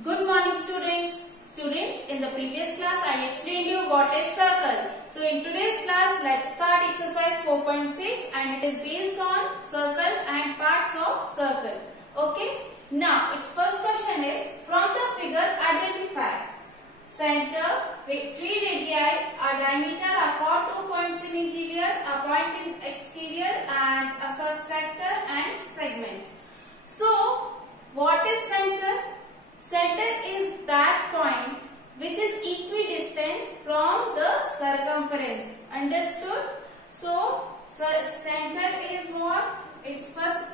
Good morning students. Students, in the previous class I explained you what is circle. So in today's class let's start exercise 4.6 and it is based on circle and parts of circle. Okay. Now its first question is, from the figure identify center, 3 radii, a diameter, a chord, 2 points in interior, a point in exterior and a sector and segment. So what is center? Center is that point which is equidistant from the circumference. Understood? So center is what? Its first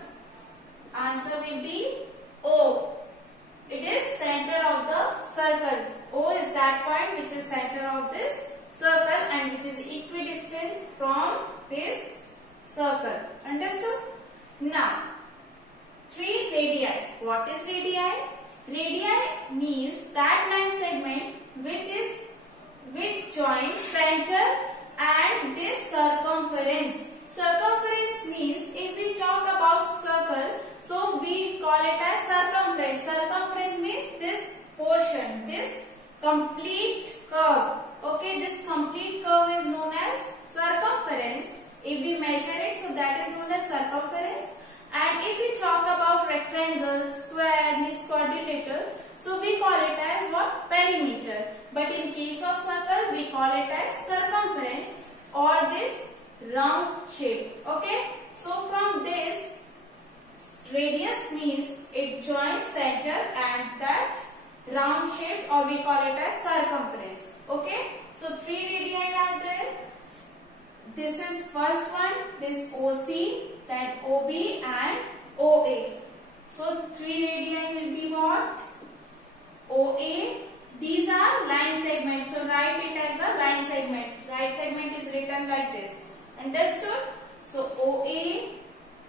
answer will be O. It is center of the circle. O is that point which is center of this circle and which is equidistant from this circle. Understood? Now, 3 radii. What is radii? Radii means that line segment which joins center and this circumference. Circumference means if we talk about circle, so we call it as circumference. Circumference means this portion, this complete curve. Okay, this complete curve is known as circumference. If we measure it, so that is known as circumference. And if we talk about rectangle, square, means quadrilateral, so we call it as what? Perimeter. But in case of circle, we call it as circumference or this round shape. Okay. So from this, radius means it joins center and that round shape, or we call it as circumference. Okay. So 3 radii are there. This is first one, this OC, then OB and OA. So 3 radii will be what? OA. These are line segments. So write it as a line segment. Right segment is written like this. Understood? So OA,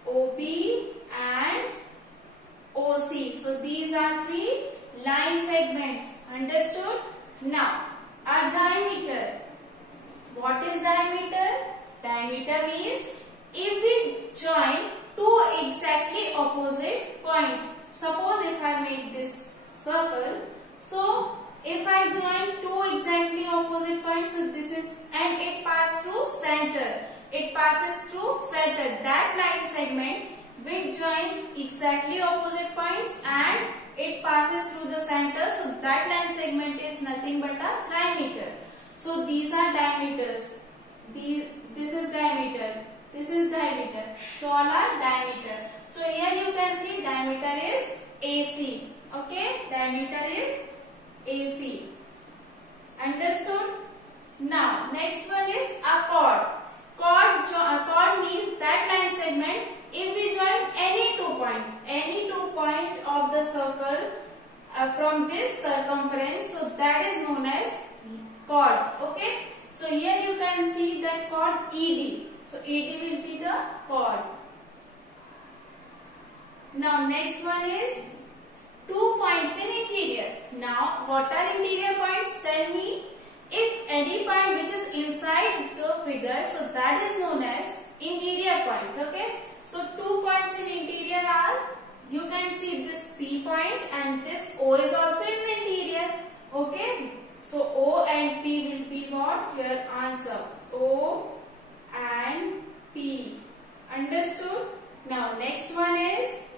OB and OC. So these are 3 line segments. Understood? Now, our diameter. What is diameter? Diameter means if we join 2 exactly opposite points. Suppose if I make this circle, so if I join 2 exactly opposite points, so this is, and it passes through center. It passes through center, that line segment which joins exactly opposite points and it passes through the center. So that line segment is nothing but a diameter. So these are diameters. This is diameter. This is diameter. So all are diameter. So here you can see diameter is AC. Okay, diameter is AC. Understood? Now next one is a chord. Chord means that line segment if we join any 2 point of the circle from this circumference, so that is known as chord. Okay. So here you can see that chord ED. So ED will be the chord. Now next one is 2 points in interior. Now what are interior points? Tell me. If any point which is inside the figure, so that is known as interior point. Okay. So 2 points in interior are, you can see this P point and this O is also in the interior. Okay. So O and P will be what? Your answer. O and P. Understood? Now next one is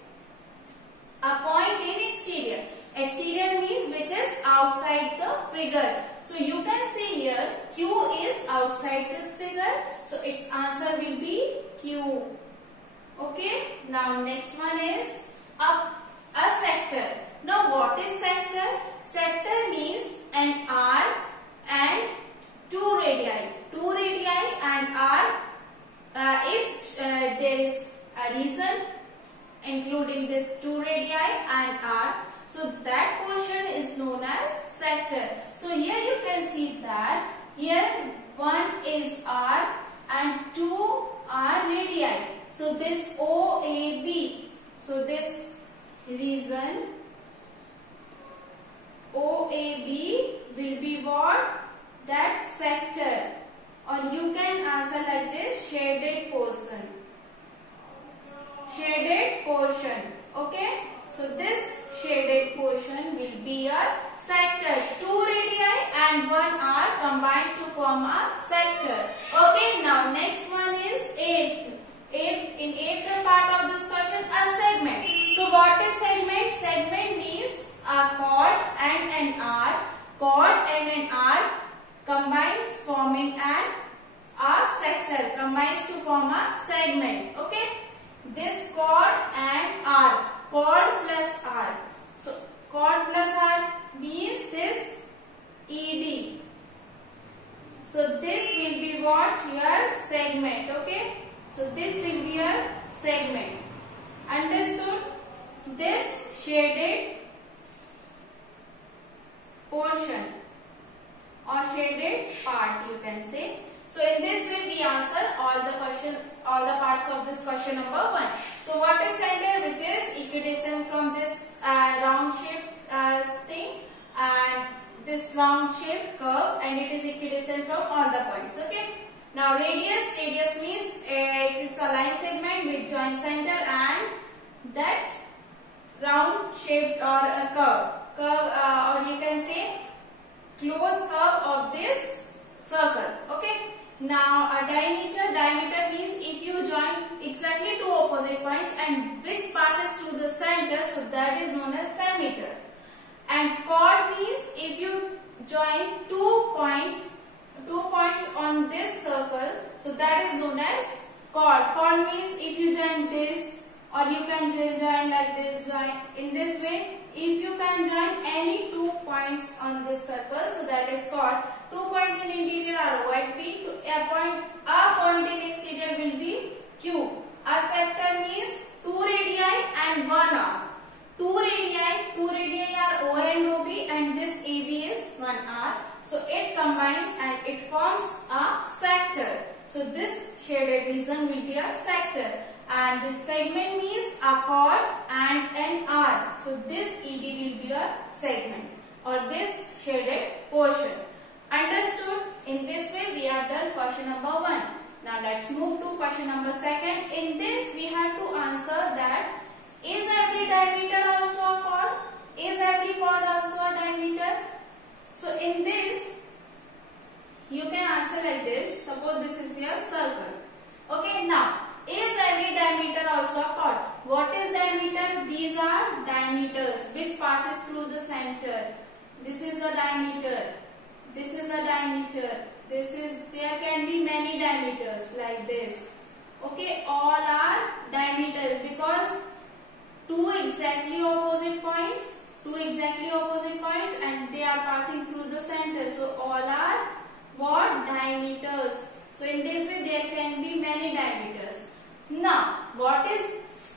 a point in exterior. Exterior means which is outside the figure. So you can see here Q is outside this figure. So its answer will be Q. Okay. Now next one is a sector. Now what is sector? Sector means an arc and 2 radii. 2 radii and arc. If there is a region including this 2 radii and arc, so that portion is known as sector. So here you can see that here 1 is arc and 2 are radii. So this OAB. So this region OAB will be what? That sector. Or you can answer like this, shaded portion. Shaded portion. Okay. So this shaded portion will be form a sector. Okay, now next one is eighth. In eighth part of this question, a segment. So what is segment? Segment means a chord and an arc. Chord and an arc combines forming a sector, combines to form a segment. Okay, this chord and arc, chord plus arc. So chord plus arc means this ED. So this will be what? Your segment. Okay, so this will be a segment. Understood? This shaded portion or shaded part, you can say. So in this way we answer all the parts of this question number 1. So what is center? Which is equidistant from this round shaped thing and this round shaped curve, and it is equidistant from all the points. Okay. Now radius. Radius means it's a line segment which joins center and that round shaped or a curve, or you can say closed curve of this circle. Okay. Now a diameter. Diameter means if you join exactly two opposite points and which passes through the center, so that is known as diameter. And chord means if you join 2 points on this circle, so that is known as chord. Chord means if you join this, or you can join like this, join in this way. If you can join any 2 points on this circle, so that is chord. 2 points in interior are O at P. A point in exterior will be Q. A sector means 2 radii and 1 arc. 2 radii are O and OB, and this AB is 1 arc. So it combines and it forms a sector. So this shaded region will be a sector. And this segment means a chord and an arc. So this ED will be a segment or this shaded portion. Understood? In this way we have done question number 1. Now let's move to question number 2. In this we have to answer that is every diameter also a chord? Is every chord also a diameter? So in this you can answer like this. Suppose this is your circle. Okay, now is every diameter also a chord? What is diameter? These are diameters which passes through the center. This is a diameter. This is a diameter. There can be many diameters like this. Okay, all are diameters because two exactly opposite points and they are passing through the center. So all are what? Diameters. So in this way there can be many diameters. Now what is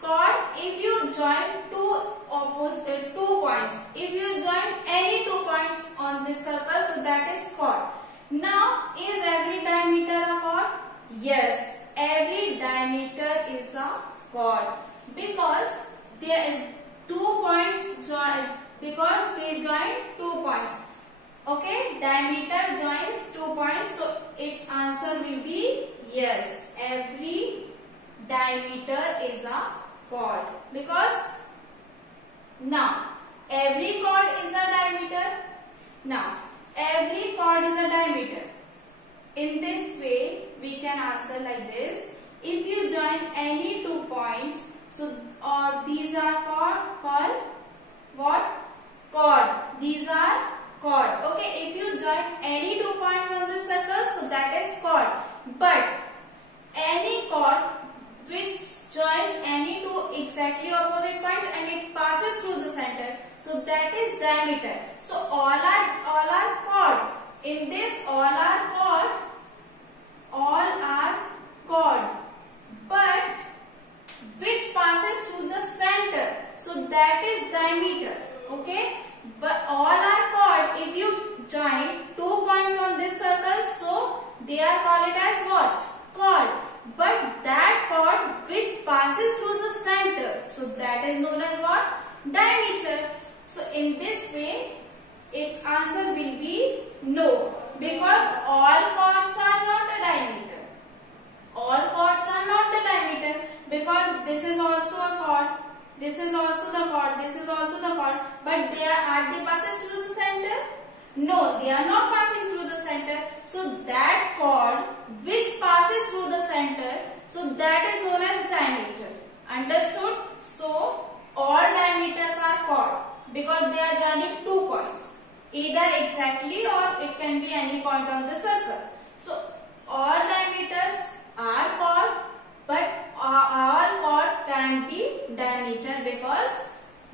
chord? If you join two points, if you join any 2 points on this circle, so that is chord. Now is every diameter a chord? Yes, every diameter is a chord because there 2 points join, because they join 2 points. Okay, diameter joins 2 points, so its answer will be yes. Every diameter is a chord because now every chord is a diameter. Now every chord is a diameter. In this way we can answer like this. If you join any 2 points, so these are called what? Chord. These are chord. Okay, if you join any 2 points on this circle, so that is chord. But any chord which joins any 2 exactly opposite points and it passes through the center, so that is diameter. So all are chord. In this all are chord. But which passes through the center, so that is diameter. Okay, but all are chord. If you join 2 points on this circle, so they are called it as what? Chord. But that chord which passes through the center, so that is known as what? Diameter. So in this way its answer will be no, because all chords are not a diameter. All chords are not the diameter, because this is also a chord, this is also the chord, this is also the chord, but they passes through the center. No, they are not passing through the center. So that chord which passes through the center, so that is known as diameter. Understood? So all diameters are chord because they are joining two points, either exactly or it can be any point on the circle. So all diameters are chord, but all chord can be diameter because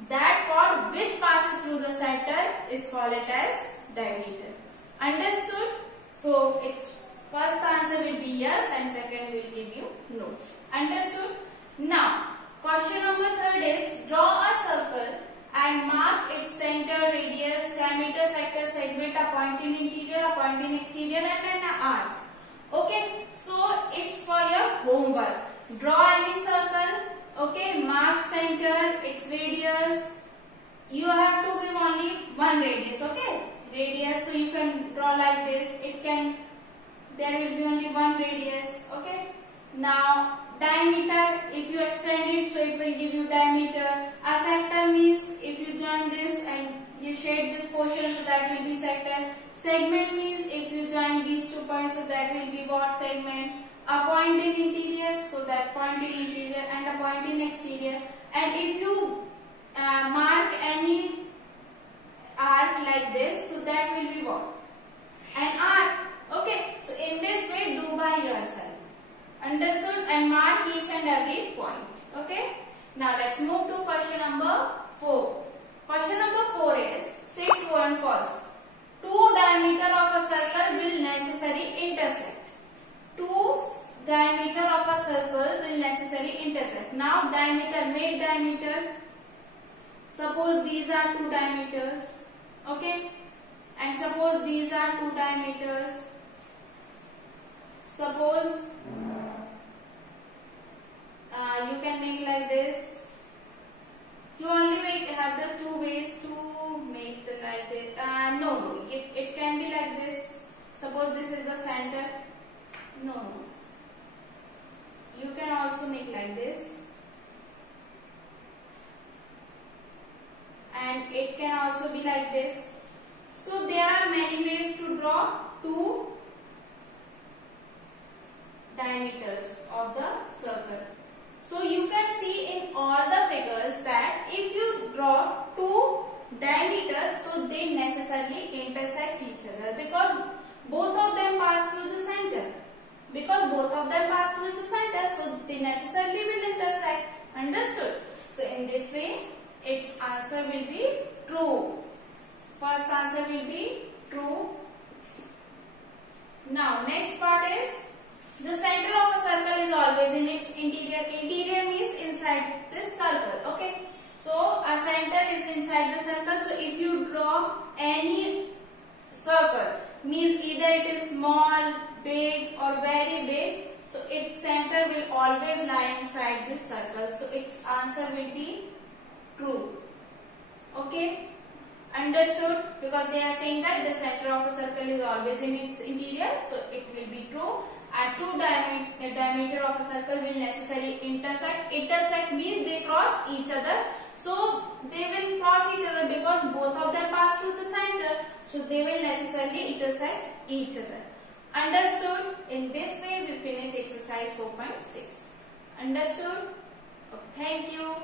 that chord which passes through the center is called it as diameter. Understood? So its first answer will be yes and second will give you no. Understood? Now question number third is draw a circle and mark its center, radius, diameter, sector, segment, a point in interior, a point in exterior and an arc. Okay, so it's for your homework. Draw any circle, okay, mark center, its radius. You have to give only one radius, okay? Radius, so you can draw like this. There will be only one radius, okay? Now diameter, if you extend it, so it will give you diameter. A sector means if you join this and you shade this portion, so that will be sector. Segment means if you join these 2 points, so that will be what? Segment. A point in interior, so that point in interior, and a point in exterior. And if you mark any arc like this, so that will be what? An arc. Okay, so in this way do by yourself. Understood? And mark each and every point. Okay. Now let's move to question number 4. Question number 4 is say true and false. Two diameter of a circle will necessarily intersect. Two diameter of a circle will necessarily intersect. Now diameter, make diameter. Suppose these are 2 diameters. Okay. And suppose these are 2 diameters. Suppose you can make like this. You only have the 2 ways to make the like this. No, it can be like this. Suppose this is the center. No. You can also make like this. And it can also be like this. So there are many ways to draw 2 diameters of the circle. So you can see in all the figures that if you draw 2 diameters, so they necessarily intersect each other because both of them pass through the center. Because both of them pass through the center, so they necessarily will intersect. Understood? So in this way, its answer will be true. First answer will be true. Now next part is the center of a circle is always in its interior. Interior means inside this circle. Okay. So a center is inside the circle. So if you draw any circle, means either it is small, big or very big. So its center will always lie inside this circle. So its answer will be true. Okay. Understood? Because they are saying that the center of a circle is always in its interior. So it will be true. And 2 diameter of a circle will necessarily intersect. Intersect means they cross each other. So they will cross each other because both of them pass through the center. So they will necessarily intersect each other. Understood? In this way we finish exercise 4.6. Understood? Okay, thank you.